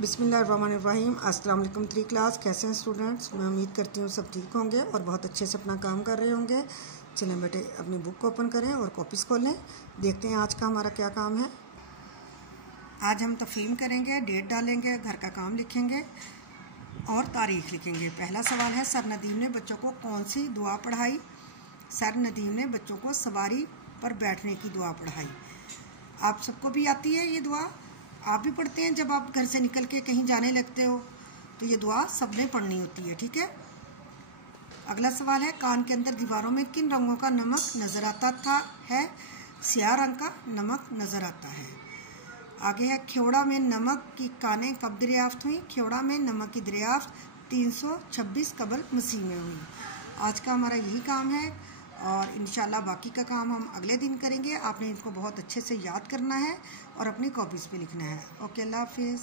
बिस्मिल्लाहिर्रहमानिर्रहीम। अस्सलाम वालेकुम। 3 क्लास कैसे हैं स्टूडेंट्स? मैं उम्मीद करती हूँ सब ठीक होंगे और बहुत अच्छे से अपना काम कर रहे होंगे। चलें बेटे अपनी बुक को ओपन करें और कॉपीज़ खोलें। देखते हैं आज का हमारा क्या काम है। आज हम तफ़हीम करेंगे, डेट डालेंगे, घर का काम लिखेंगे और तारीख़ लिखेंगे। पहला सवाल है, सर नदीम ने बच्चों को कौन सी दुआ पढ़ाई? सर नदीम ने बच्चों को सवारी पर बैठने की दुआ पढ़ाई। आप सबको भी आती है ये दुआ, आप भी पढ़ते हैं जब आप घर से निकल के कहीं जाने लगते हो, तो ये दुआ सबने पढ़नी होती है, ठीक है। अगला सवाल है, कान के अंदर दीवारों में किन रंगों का नमक नज़र आता है? स्याह रंग का नमक नज़र आता है। आगे है, खेवड़ा में नमक की कानें कब दरियाफ्त हुई? खेवड़ा में नमक की दरियाफ्त 326 कबल मसीह में हुई। आज का हमारा यही काम है और इंशाल्लाह बाकी का काम हम अगले दिन करेंगे। आपने इनको बहुत अच्छे से याद करना है और अपनी कॉपीज़ पे लिखना है। ओके, अल्लाह हाफिज़।